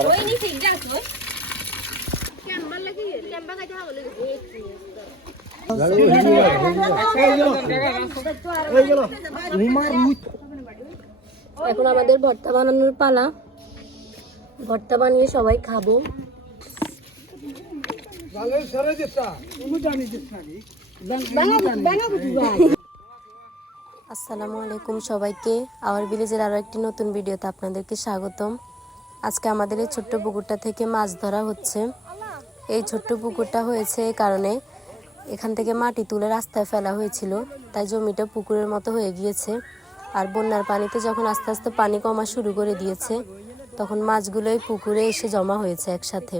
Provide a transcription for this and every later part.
ওই নি ঠিক যাস ওই ক্যাম্বার লাগি ক্যাম্বার কাজে হবে এখন আমাদের ভর্তা বানানোর পালা। ভর্তা বানিয়ে সবাই খাবো। আসসালামু আলাইকুম সবাইকে। আওয়ার ভিলেজের আরো একটি নতুন ভিডিওতে আপনাদেরকে স্বাগতম। আজকে আমাদের এই ছোট্ট পুকুরটা থেকে মাছ ধরা হচ্ছে। এই ছোট্ট পুকুরটা হয়েছে এই কারণে, এখান থেকে মাটি তুলে রাস্তায় ফেলা হয়েছিল, তাই জমিটা পুকুরের মতো হয়ে গিয়েছে। আর বন্যার পানিতে যখন আস্তে আস্তে পানি কমা শুরু করে দিয়েছে, তখন মাছগুলোই পুকুরে এসে জমা হয়েছে একসাথে।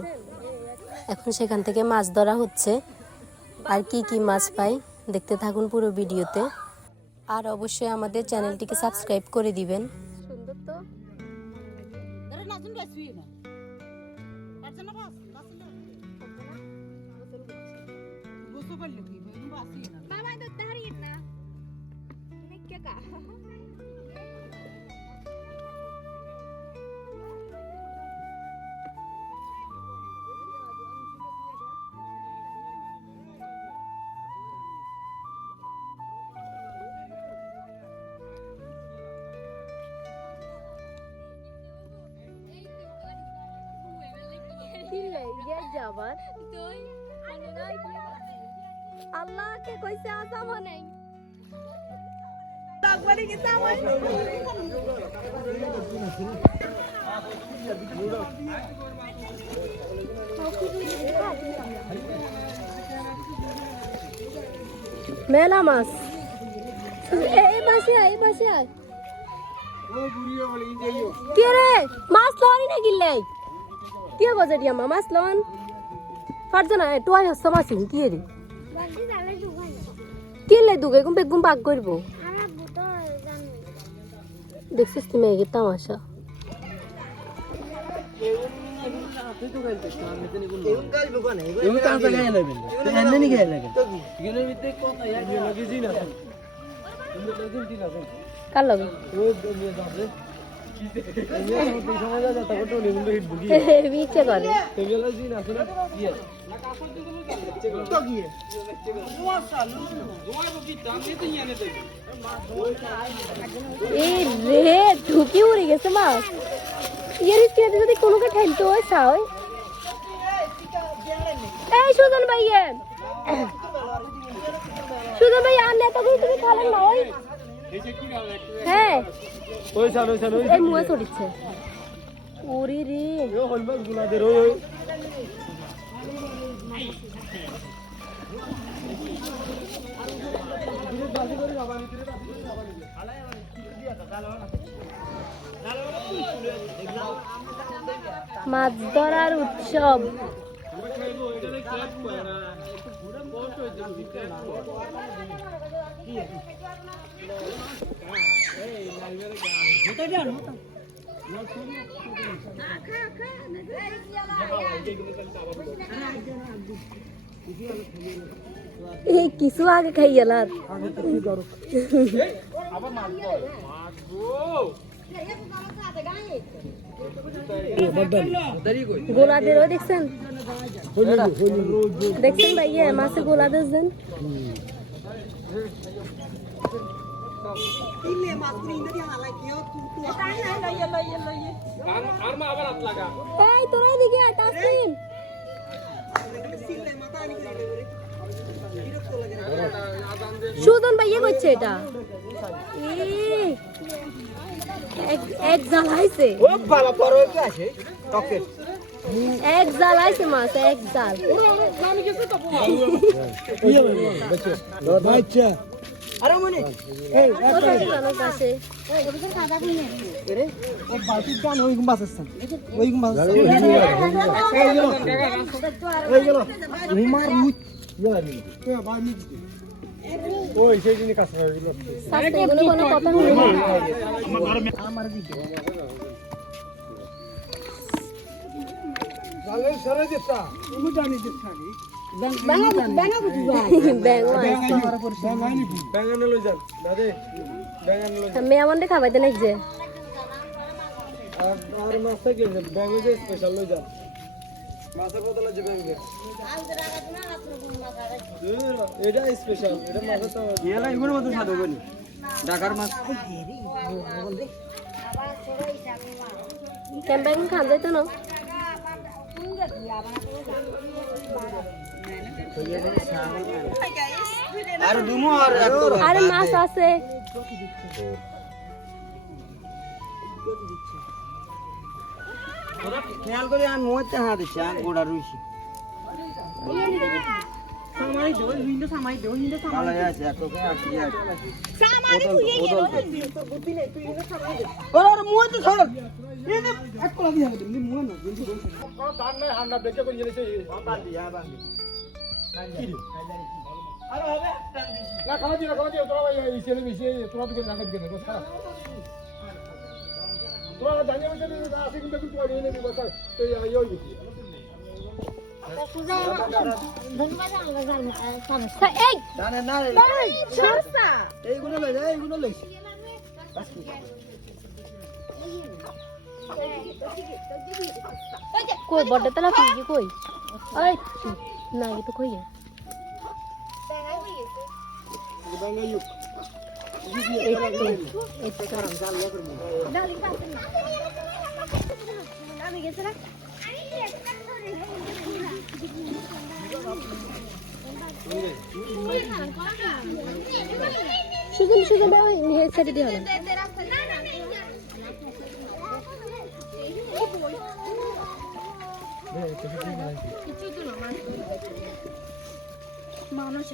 এখন সেখান থেকে মাছ ধরা হচ্ছে। আর কি কি মাছ পাই দেখতে থাকুন পুরো ভিডিওতে। আর অবশ্যই আমাদের চ্যানেলটিকে সাবস্ক্রাইব করে দিবেন। সুন্দর তো। আল্লাহকে কইছে আসামা নাই তাকবারে কি সামান মেলা মাছ এই পাশে আয় ও বুড়িয়া বলে ইন্ডিয়া কে রে মাছ লওনি না গিল্লাই কে গজেটি আমা মাছ লওন ফারজনা টয় হচ্ছে মাছ কি রে বাকি জালে দুগাই কেলে দুগাই কোন বেগুম পাক করব আমার বুটো জানি দেখছিস তুমি এই তামাশা কার লগে মিছে করে এই রে ঢুকি উড়ে গেছে মাছ যদি কোনোকে ঠেলতে হয় সাও এই সুজন ভাই আর নেতা তুমি খালেন না ওই হ্যাঁ এই মুয়ে চড়িচ্ছে ওরে রে মাছ ধরার উৎসব এই কিছু আগে খাই গেলার গোলাদের দেখছেন ভাইয়া মাছে গোলা দেখছেন তোরা দিকে সুজন ভাইয়া করছে এটা এক জ্বালাইছে এক জ্বালাইছে মাছ এক জাল আরে মনে এই ওর পাশে খাবার নিয়ে রে ও বালতি গান ওই গুম বাসছেন ওই গুম বাস এই গেল রিমার মুত ইয়ারি কে ভাই নি ওই সেই দিনই কাছে হয়ে গেল সাথে কোনো কথা হলো না আমার দিকে জালে সরে যেতা তুমি জানি যেতা মেয়ে খাবাইতে নাকি যে আর মাছটা কি ব্যাগে যে স্পেশাল লই যা মাছের বদলে যে ব্যাগে এটা স্পেশাল এটা মাছের তো ইয়ালা এগুলোর মধ্যে স্বাদ হবে না ঢাকার মাছ ক্যাম্পেইন খান যাইতো না আর দুমো আর আরে মাছ আছে খেয়াল করে আমি মইতে হাত দিছি আর গোড়া রইছি সামাই দেও হিন্দে সামাই দেও হিন্দে সামাই ভালো আছে এত কে আসি সামাই ওদল বুদ্ধি নাই তুই হিন্দে সামাই দে ওরে মইতে ছড় এনে এক কোলা দিয়া দে মই না কিন্তু কোন ধান নাই হান্না দেখে কোন জিনিস বাঁধি বাঁধি আরে হবে না খাওয়া দিও তোরা এই ছেলে মিশে তোরা তো রাখা দিকে না বস খারাপ তোরা জানিয়ে বলতে আসি কিন্তু তুই আগে এনে দিবস এই ইয়ে দিবি এই না না ছড়সা এইগুলো লই কই বড় তলা কি কই ওই না এই তো কই সুজন দাও এই সাইডে দিয়ে হবে মানুষ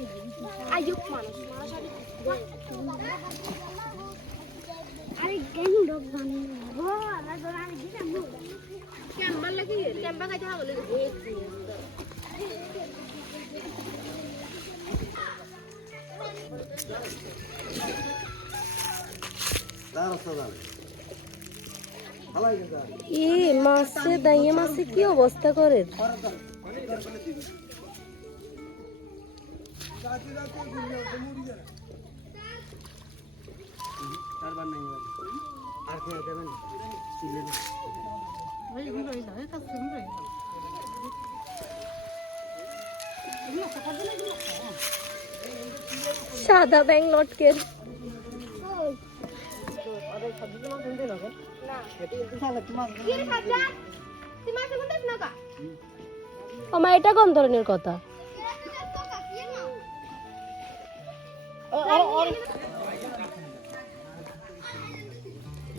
আয়ুক মানুষ আরে গেম ডগ বানিয়ে আলা ধরে আমি দিলাম ক্যাম্বা লাগি ক্যাম্বা কাটা বলে মাছে দাইয়ে মাছে কি অবস্থা করে সাদা ব্যাং লটকের আমার এটা কোন ধরনের কথা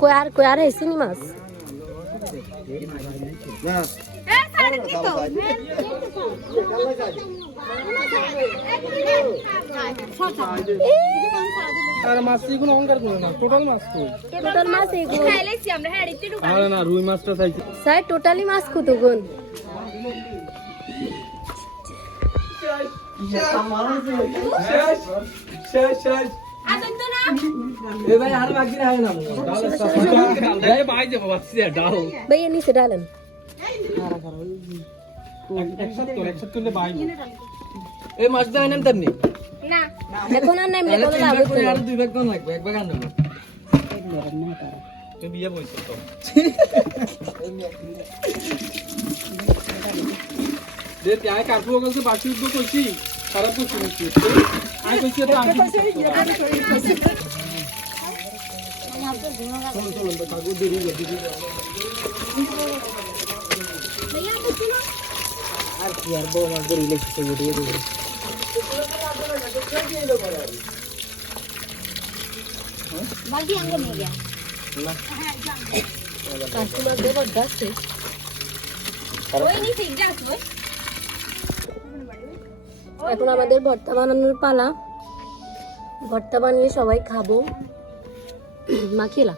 কই আর হয়েছিনি মাছ রুই মাছটা চাইছি স্যার টোটালি মাছ কতগুণ ভাইয়া নিচে ডালেন এই মাছ দেয় না তেমনি এখন আর নামলে কোনো লাভ হচ্ছে না। আর দুই ব্যাগ লাগবে এক ব্যাগ আনবে তুই বিয়ে বলছিস তো দে তাই কাকু কাছে বাসি উঠবো কইছি খারাপ করছি নাকি আই কইছি তো আমি চলো কাকু দেরি দিদি আর কি আর বউ মাছ ধরে লেখছে ভিডিও দিবে বালতি আঙ্গ নিয়ে গিয়া না কাস্টমার দেবো গাছে ওই নিচে গ্যাস ওই এখন আমাদের ভর্তা বানানোর পালা ভর্তা বানিয়ে সবাই খাবো মাখিলা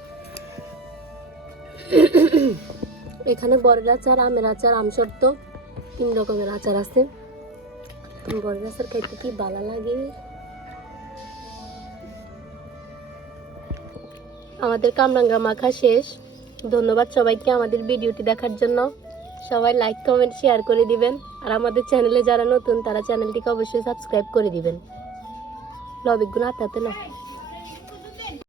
এখানে বড়ের আচার আমের আচার আমসত্ব 3 রকমের আচার আছে বড়ের আচার খাইতে কি ভালো লাগে আমাদের কামরাঙ্গা মাখা শেষ ধন্যবাদ সবাইকে আমাদের ভিডিওটি দেখার জন্য সবাই লাইক কমেন্ট শেয়ার করে দিবেন আর আমাদের চ্যানেলে যারা নতুন তারা চ্যানেলটিকে অবশ্যই সাবস্ক্রাইব করে দিবেন লবিক গুণ হাতে না